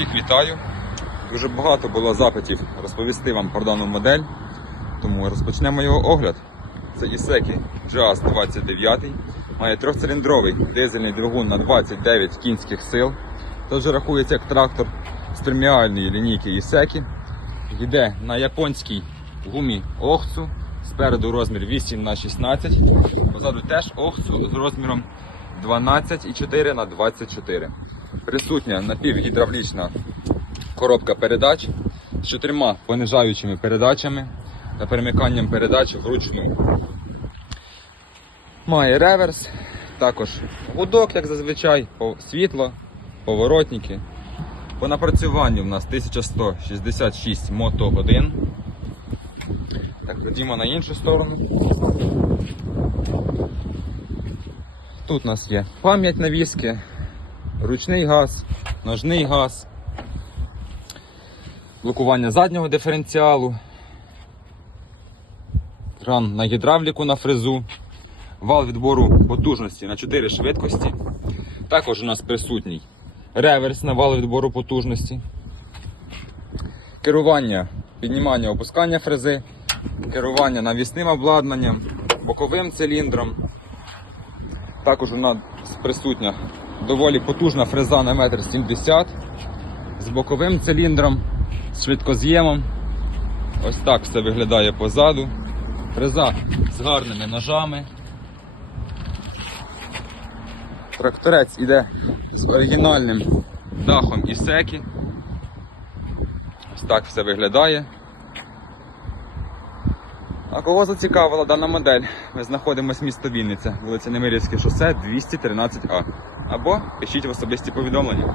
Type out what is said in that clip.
Всіх вітаю. Дуже багато було запитів розповісти вам про дану модель, тому розпочнемо його огляд. Це Ісекі Jazz 29, має трьохциліндровий дизельний двигун на 29 кінських сил. Тож рахується як трактор з преміальної лінійки Ісекі. Йде на японській гумі Охцу. Спереду розмір 8 на 16 позаду теж Охцу з розміром 12,4 на 24 Присутня напівгідравлічна коробка передач з чотирма понижаючими передачами та перемиканням передач вручну. Має реверс, також гудок, як зазвичай, світло, поворотники. По напрацюванню в нас 1166 мотогодин. Так, ходімо на іншу сторону. Тут у нас є пам'ять навіски, ручний газ, ножний газ, блокування заднього диференціалу, кран на гідравліку на фрезу, вал відбору потужності на 4 швидкості. Також у нас присутній реверс на вал відбору потужності, керування, піднімання, опускання фрези, керування навісним обладнанням, боковим циліндром. Також у нас присутня доволі потужна фреза на 1,70 м з боковим циліндром, з швидкоз'ємом. Ось так все виглядає позаду. Фреза з гарними ножами. Тракторець іде з оригінальним дахом Ісекі. Ось так все виглядає. А кого зацікавила дана модель? Ми знаходимося місто Вінниця, вулиця Немирівське шосе 213А. Або пишіть в особисті повідомлення.